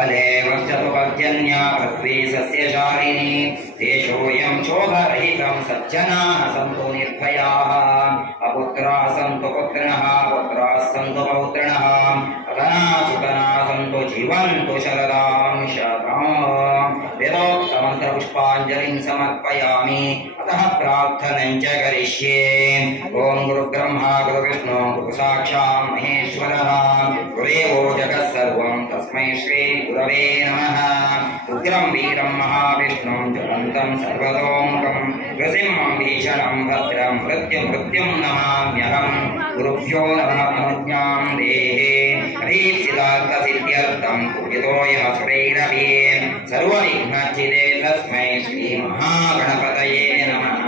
फले वर्षतुपद्यन्या पृथ्वी सस्यशालिनी तेषोऽयं क्षोभरहितं सज्जनाः सन्तु निर्भयाः। अपुत्राः सन्तु पुत्रिणः पुत्राः सन्तु पौत्रिणः। पतनाः सुतनाः सन्तु जीवन्तु शरदां शताम् वेदोक्तमन्त्रपुष्पाञ्जलिं समर्पयामि। अतः प्रार्थनं च करिष्ये। ॐ गुरुब्रह्मा गुरुविष्णु गुरुसाक्षात् महेश्वरः। गुरेवो जगत् सर्वं। तस्मै श्री गुरवे नमः। उग्रं वीरं, महाविष्णुं ज्वलन्तं सर्वतोमुखं। नृसिंहं, भीषणं, भद्रं, मृत्युं मृत्युं नमाम्यहं। गुरुभ्यो नमः अनुज्ञां देहे। हरीप्सिदार्थसिद्ध्यर्थं యతో యమస్మైరవీం సర్వవిఘ్నచిదే తస్మై శ్రీ మహాగణపతయే నమః.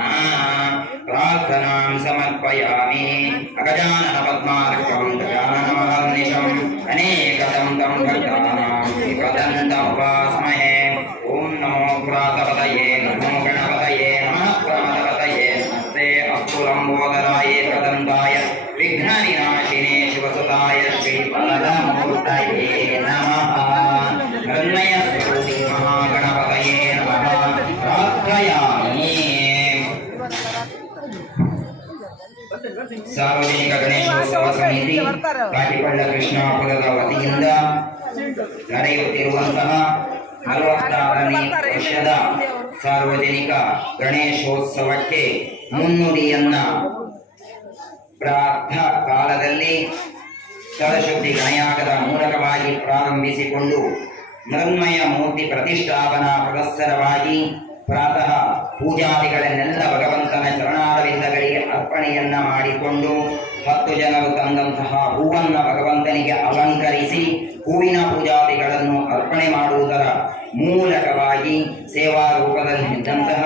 ప్రార్థనాం సమర్పయామి. అగజానన పద్మార్కం గజాననమహర్నిశం. అనేకదం తం ఓం నమో ప్రాతపతయే నమః. ಸಾರ್ವಜನಿಕ ಗಣೇಶೋತ್ಸವ ಸಮಿತಿ ಕಾಟಿಪಳ್ಳ ಕೃಷ್ಣಾಪುರದ ವತಿಯಿಂದ ನಡೆಯುತ್ತಿರುವಂತಹ ನಲವತ್ತಾರನೇ ವರ್ಷದ ಸಾರ್ವಜನಿಕ ಗಣೇಶೋತ್ಸವಕ್ಕೆ ಮುನ್ನುಡಿಯನ್ನ ಪ್ರಾರ್ಥ ಕಾಲದಲ್ಲಿ ಸ್ಥಳಶುದ್ಧಿ ಗಣಯಾಗದ ಮೂಲಕವಾಗಿ ಪ್ರಾರಂಭಿಸಿಕೊಂಡು ಮೃನ್ಮಯ ಮೂರ್ತಿ ಪ್ರತಿಷ್ಠಾಪನಾ ಪುರಸ್ಸರವಾಗಿ ಪ್ರಾತಃ ಪೂಜಾದಿಗಳನ್ನೆಲ್ಲ ಭಗವಂತನ ಚರಣಾರವಿಂದಗಳಿಗೆ ಅರ್ಪಣೆಯನ್ನ ಮಾಡಿಕೊಂಡು ಹತ್ತು ಜನರು ತಂದಂತಹ ಹೂವನ್ನ ಭಗವಂತನಿಗೆ ಅಲಂಕರಿಸಿ ಹೂವಿನ ಪೂಜಾದಿಗಳನ್ನು ಅರ್ಪಣೆ ಮಾಡುವುದರ ಮೂಲಕವಾಗಿ ಸೇವಾ ರೂಪದಲ್ಲಿ ಇದ್ದಂತಹ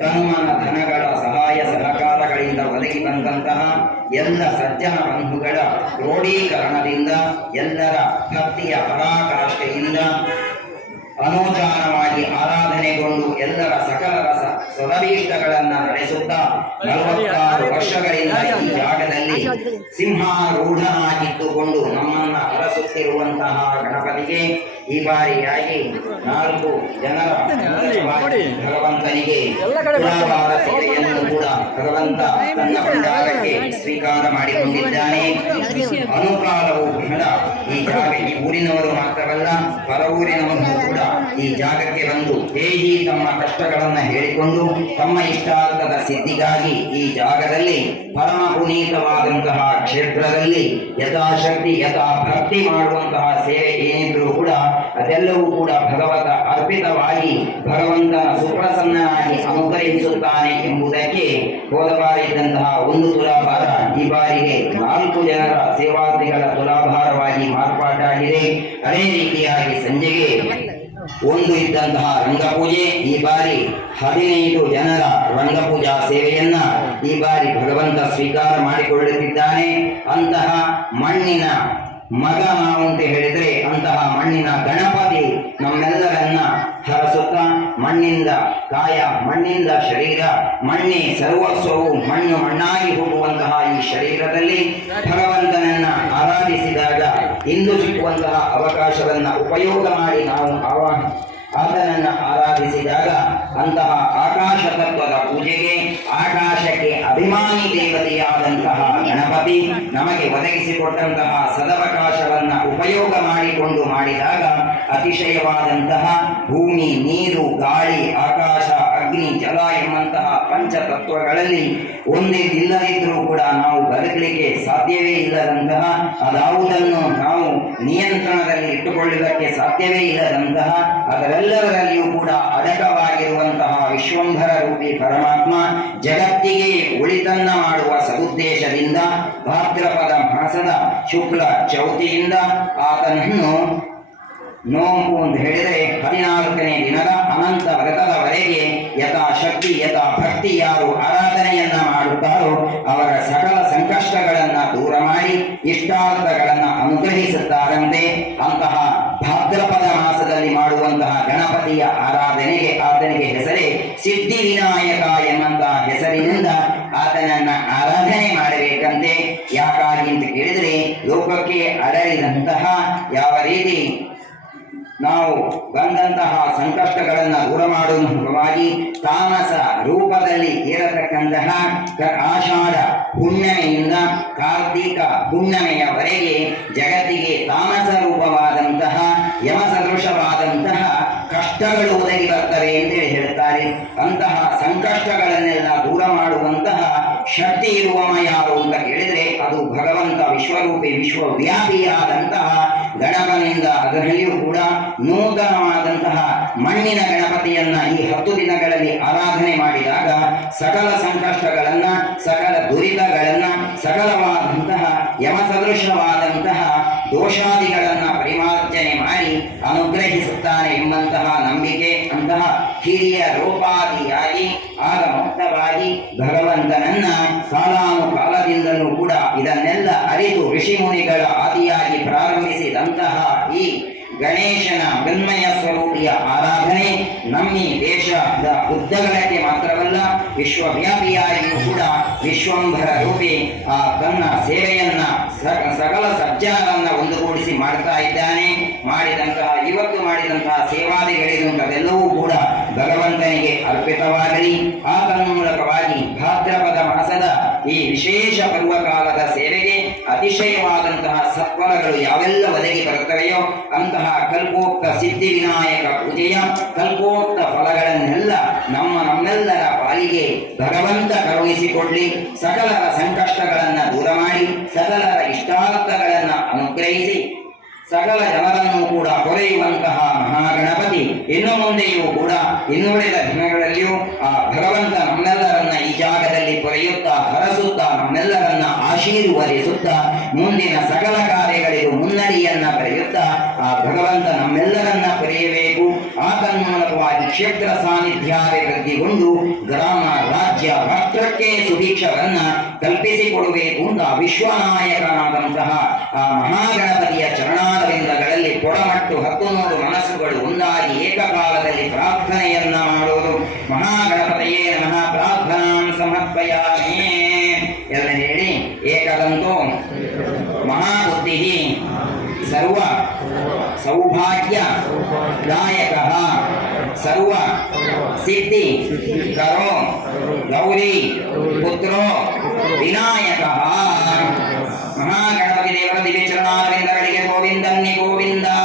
ತನುಮನ ಧನಗಳ ಸಹಾಯ ಸಹಕಾರಗಳಿಂದ ಒದಗಿ ಬಂದಂತಹ ಎಲ್ಲ ಸಜ್ಜನ ಬಂಧುಗಳ ಕ್ರೋಢೀಕರಣದಿಂದ ಎಲ್ಲರ ಭಕ್ತಿಯ ಪರಾಕಾಷ್ಠೆಯಿಂದ ಅನೋಚಾನವಾಗಿ ಆರಾಧನೆಗೊಂಡು ಎಲ್ಲರ ಸಕಲ ರಸ ಸದಭೀಷ್ಟಗಳನ್ನ ನಡೆಸುತ್ತಾ ನಲವತ್ತಾರು ವರ್ಷಗಳಿಂದ ಈ ಜಾಗದಲ್ಲಿ ಸಿಂಹಾರೂಢನಾಗಿದ್ದುಕೊಂಡು ನಮ್ಮನ್ನ ಅರಸುತ್ತಿರುವಂತಹ ಗಣಪತಿಗೆ ಈ ಬಾರಿಯಾಗಿ ನಾಲ್ಕು ಜನರ ಭಗವಂತನಿಗೆ ಕೂಡ ಭಗವಂತ ತನ್ನ ಭಂಡಾರಕ್ಕೆ ಸ್ವೀಕಾರ ಮಾಡಿಕೊಂಡಿದ್ದಾನೆ. ಅನುಕಾಲವು ಬಹಳ ಈ ಜಾಗ ಈ ಊರಿನವರು ಮಾತ್ರವಲ್ಲ ಪರ ಊರಿನವರು ಕೂಡ ಈ ಜಾಗಕ್ಕೆ ಬಂದು ಹೇಗೆ ತಮ್ಮ ಕಷ್ಟಗಳನ್ನ ಹೇಳಿಕೊಂಡು ತಮ್ಮ ಇಷ್ಟಾರ್ಥದ ಸಿದ್ಧಿಗಾಗಿ ಈ ಜಾಗದಲ್ಲಿ ಪರಮ ಪುನೀತವಾದಂತಹ ಕ್ಷೇತ್ರದಲ್ಲಿ ಯಥಾಶಕ್ತಿ ಯಥಾ ಭಕ್ತಿ ಮಾಡುವಂತಹ ಸೇವೆ ಏನಿದ್ರು ಕೂಡ ಅದೆಲ್ಲವೂ ಕೂಡ ಭಗವತ ಅರ್ಪಿತವಾಗಿ ಭಗವಂತನ ಸುಪ್ರಸನ್ನನಾಗಿ ಅನುಗ್ರಹಿಸುತ್ತಾನೆ ಎಂಬುದಕ್ಕೆ ಹೋದ ಇದ್ದಂತಹ ಒಂದು ತುಲಾಭಾರ ಈ ಬಾರಿಗೆ ನಾಲ್ಕು ಜನರ ಸೇವಾರ್ಥಿಗಳ ತುಲಾಭಾರವಾಗಿ ಮಾರ್ಪಾಟಾಗಿದೆ. ಅದೇ ರೀತಿಯಾಗಿ ಸಂಜೆಗೆ ಒಂದು ಇದ್ದಂತಹ ರಂಗಪೂಜೆ ಈ ಬಾರಿ ಹದಿನೈದು ಜನರ ರಂಗಪೂಜಾ ಸೇವೆಯನ್ನ ಈ ಬಾರಿ ಭಗವಂತ ಸ್ವೀಕಾರ ಮಾಡಿಕೊಳ್ಳುತ್ತಿದ್ದಾನೆ. ಅಂತಹ ಮಣ್ಣಿನ ಮಗ ನಾವು ಅಂತ ಹೇಳಿದ್ರೆ ಕಾಯ ಮಣ್ಣಿಂದ ಶರೀರ, ಮಣ್ಣೆ ಸರ್ವಸ್ವವು, ಮಣ್ಣು ಮಣ್ಣಾಗಿ ಹೋಗುವಂತಹ ಈ ಶರೀರದಲ್ಲಿ ಭಗವಂತನನ್ನ ಆರಾಧಿಸಿದಾಗ ಇಂದು ಸಿಕ್ಕುವಂತಹ ಅವಕಾಶವನ್ನ ಉಪಯೋಗ ಮಾಡಿ ನಾವು ಆವಾ, ಆತನನ್ನ ಆರಾಧಿಸಿದಾಗ ಅಂತಹ ಆಕಾಶ ತತ್ವದ ಪೂಜೆಗೆ, ಆಕಾಶಕ್ಕೆ ಅಭಿಮಾನಿ ದೇವತೆಯಾದಂತಹ ಗಣಪತಿ ನಮಗೆ ಒದಗಿಸಿಕೊಟ್ಟಂತಹ ಸದವಕಾಶವನ್ನ ಉಪಯೋಗ ಮಾಡಿಕೊಂಡು ಮಾಡಿದಾಗ ಅತಿಶಯವಾದಂತಹ ಭೂಮಿ, ನೀರು, ಗಾಳಿ, ಆಕಾಶ ಅಗ್ನಿ ಜಲ ಎಂಬಂತಹ ಪಂಚತತ್ವಗಳಲ್ಲಿ ಒಂದೇ ಇಲ್ಲದಿದ್ದರೂ ಕೂಡ ನಾವು ಬದುಕಲಿಕ್ಕೆ ಸಾಧ್ಯವೇ ಇಲ್ಲದಂತಹ ಅದಾವುದನ್ನು ನಾವು ನಿಯಂತ್ರಣದಲ್ಲಿ ಇಟ್ಟುಕೊಳ್ಳುವುದಕ್ಕೆ ಸಾಧ್ಯವೇ ಇಲ್ಲದಂತಹ ಅದರೆಲ್ಲರಲ್ಲಿಯೂ ಕೂಡ ಅಡಕವಾಗಿರುವಂತಹ ವಿಶ್ವಂಭರ ರೂಪಿ ಪರಮಾತ್ಮ ಜಗತ್ತಿಗೆ ಒಳಿತನ್ನ ಮಾಡುವ ಸದುದ್ದೇಶದಿಂದ ಭಾದ್ರಪದ ಮಾಸದ ಶುಕ್ಲ ಚೌತಿಯಿಂದ ಆತನನ್ನು ನೋಂಬು ಅಂತ ಹೇಳಿದರೆ ಹದಿನಾಲ್ಕನೇ ದಿನದ ಅನಂತ ವ್ರತದವರೆಗೆ ಯಥಾ ಶಕ್ತಿ, ಯಥಾ ಭಕ್ತಿ ಯಾರು ಆರಾಧನೆಯನ್ನ ಮಾಡುತ್ತಾರೋ ಅವರ ಸಕಲ ಸಂಕಷ್ಟಗಳನ್ನ ದೂರ ಮಾಡಿ ಇಷ್ಟಾರ್ಥಗಳನ್ನ ಅನುಗ್ರಹಿಸುತ್ತಾರಂತೆ. ಅಂತಹ ಭಾದ್ರಪದ ಮಾಸದಲ್ಲಿ ಮಾಡುವಂತಹ ಗಣಪತಿಯ ಆರಾಧನೆಗೆ ಆತನಿಗೆ ಹೆಸರೇ ಸಿದ್ಧಿ ವಿನಾಯಕ ಎಂಬಂತಹ ಹೆಸರಿನಿಂದ ಆತನನ್ನ ಆರಾಧನೆ ಮಾಡಬೇಕಂತೆ. ಯಾಕಾಗಿ ಅಂತ ಕೇಳಿದರೆ, ಲೋಕಕ್ಕೆ ಅಡರಿದಂತಹ ಯಾವ ರೀತಿ ನಾವು ಬಂದಂತಹ ಸಂಕಷ್ಟಗಳನ್ನು ದೂರ ಮಾಡುವ ತಾಮಸ ರೂಪದಲ್ಲಿ ಏರತಕ್ಕಂತಹ ಆಷಾಢ ಹುಣ್ಣಿಮೆಯಿಂದ ಕಾರ್ತೀಕ ಹುಣ್ಣಿಮೆಯವರೆಗೆ ಜಗತ್ತಿಗೆ ತಾಮಸ ರೂಪವಾದಂತಹ ಯಮ ಕಷ್ಟಗಳು ಒದಗಿ ಬರ್ತವೆ ಅಂತೇಳಿ ಹೇಳ್ತಾರೆ ಅಂತಹ ಸಂಕಷ್ಟಗಳನ್ನೆಲ್ಲ ದೂರ ಮಾಡುವಂತಹ ಶಕ್ತಿ ಇರುವವ ಯಾರು ಅಂತ ಕೇಳಿದ್ರೆ ಅದು ಭಗವಂತ ವಿಶ್ವರೂಪಿ, ವಿಶ್ವವ್ಯಾಪಿಯಾದಂತಹ ಗಣಪನಿಂದ ಅದರಲ್ಲಿಯೂ ಕೂಡ ನೂತನವಾದಂತಹ ಮಣ್ಣಿನ ಗಣಪತಿಯನ್ನ ಈ ಹತ್ತು ದಿನಗಳಲ್ಲಿ ಆರಾಧನೆ ಮಾಡಿದಾಗ ಸಕಲ ಸಂಕಷ್ಟಗಳನ್ನ, ಸಕಲ ದುರಿತಗಳನ್ನ, ಸಕಲವಾದಂತಹ ಯಮಸದೃಶವಾದಂತಹ ದೋಷಾದಿಗಳನ್ನ ಪರಿಮಾರ್ಜನೆ ಮಾಡಿ ಅನುಗ್ರಹಿಸುತ್ತಾನೆ ಎಂಬಂತಹ ನಂಬಿಕೆ, ಅಂತಹ ಹಿರಿಯ ರೂಪಾದಿಯಾಗಿ ಆಗ ಮುಕ್ತವಾಗಿ ಭಗವಂತನನ್ನ ಕಾಲಾನುಕಾಲದಿಂದಲೂ ಕೂಡ ಇದನ್ನೆಲ್ಲ ಅರಿತು ಋಷಿಮುನಿಗಳ ಆದಿಯಾಗಿ ಪ್ರಾರಂಭಿಸಿದಂತಹ ಈ ಗಣೇಶನ ಮೃನ್ಮಯ ಸ್ವರೂಪಿಯ ಆರಾಧನೆ ನಮ್ಮಿ ದೇಶದ ಉದ್ದಗಲಕ್ಕೆ ಮಾತ್ರವಲ್ಲ, ವಿಶ್ವವ್ಯಾಪಿಯಾಗಿಯೂ ಕೂಡ ವಿಶ್ವಂಭರ ರೂಪಿ ಆ ತನ್ನ ಸೇವೆಯನ್ನ ಸಕಲ ಸಜ್ಜನರನ್ನ ಒಂದುಗೂಡಿಸಿ ಮಾಡ್ತಾ ಇದ್ದಾನೆ. ಮಾಡಿದಂತಹ, ಇವತ್ತು ಮಾಡಿದಂತಹ ಸೇವಾದಿಗಳಿರುವಂಥವೆಲ್ಲವೂ ಕೂಡ ಭಗವಂತನಿಗೆ ಅರ್ಪಿತವಾಗಲಿ. ಆ ತನ್ಮೂಲಕವಾಗಿ ಭಾದ್ರಪದ ಮಾಸದ ಈ ವಿಶೇಷ ಪರ್ವಕಾಲದ ಸೇವೆಗೆ ಅತಿಶಯವಾದಂತಹ ಸತ್ವರಗಳು ಯಾವೆಲ್ಲ ಒದಗಿ ಬರುತ್ತವೆಯೋ ಅಂತಹ ಕಲ್ಪೋಕ್ತ ಸಿದ್ಧಿ ವಿನಾಯಕ ಪೂಜೆಯ ಕಲ್ಪೋಕ್ತ ಫಲಗಳನ್ನೆಲ್ಲ ನಮ್ಮ ನಮ್ಮೆಲ್ಲರ ಪಾಲಿಗೆ ಭಗವಂತ ಕರುಣಿಸಿಕೊಳ್ಳಿ. ಸಕಲರ ಸಂಕಷ್ಟಗಳನ್ನು ದೂರ ಮಾಡಿ, ಸಕಲರ ಇಷ್ಟಾರ್ಥಗಳನ್ನು ಅನುಗ್ರಹಿಸಿ ಸಕಲ ಜನರನ್ನು ಕೂಡ ಕೊರೆಯುವಂತಹ ಮಹಾಗಣಪತಿ. ಇನ್ನು ಮುಂದೆಯೂ ಕೂಡ ಇನ್ನುಳಿದ ದಿನಗಳಲ್ಲಿಯೂ ಆ ಭಗವಂತ ನಮ್ಮೆಲ್ಲರನ್ನ ಈ ಜಾಗದಲ್ಲಿ ಕೊರೆಯುತ್ತಾ ಹರಸುತ್ತಾ ನಮ್ಮೆಲ್ಲರನ್ನ ಆಶೀರ್ವದಿಸುತ್ತಾ ಮುಂದಿನ ಸಕಲ ಕಾರ್ಯಗಳಿಗೂ ಮುನ್ನಡಿಯನ್ನ ಪಡೆಯುತ್ತಾ ಆ ಭಗವಂತ ನಮ್ಮೆಲ್ಲರನ್ನ ಪೊರೆಯಬೇಕು ಆ ತನ್ಮೂಲಕವಾಗಿ ಕ್ಷೇತ್ರ ಸಾನ್ನಿಧ್ಯಾಭಿವೃದ್ಧಿಗೊಂಡು ಗ್ರಾಮ ರಾಜ್ಯ ರಾಷ್ಟ್ರಕ್ಕೆ ಸುಭಿಕ್ಷವನ್ನ ಕಲ್ಪಿಸಿಕೊಡಬೇಕು ಅಂತ ವಿಶ್ವನಾಯಕನಾದಂತಹ ಆ ಮಹಾಗಣಪತಿಯ ಚರಣಾರವಿಂದಗಳಲ್ಲಿ ಕೊಡಮಟ್ಟು ಹತ್ತು ನೂರು ಮನಸ್ಸುಗಳು ಒಂದಾಗಿ ಏಕಕಾಲದಲ್ಲಿ ಪ್ರಾರ್ಥನೆಯನ್ನ ಮಾಡುವುದು. ಮಹಾಗಣಪತಿಯೇ ನಮಃ. ಪ್ರಾರ್ಥನಾಂ ಸಮರ್ಪಯಾಮಿ. ಎಲ್ಲ ಹೇಳಿ. ಮಹಾಬುದ್ಧಿ ಸರ್ವ ಸೌಭಾಗ್ಯ ದಾಯಕ. ಸರ್ವ ಸಿದ್ಧಿ ಕರೋ ಗೌರಿ ಪುತ್ರೋ ವಿನಾಯಕ. மகாகணபதி தேவ திவிச்சரணாரவிந்த கடிக கோவிந்தம் நி கோவிந்தா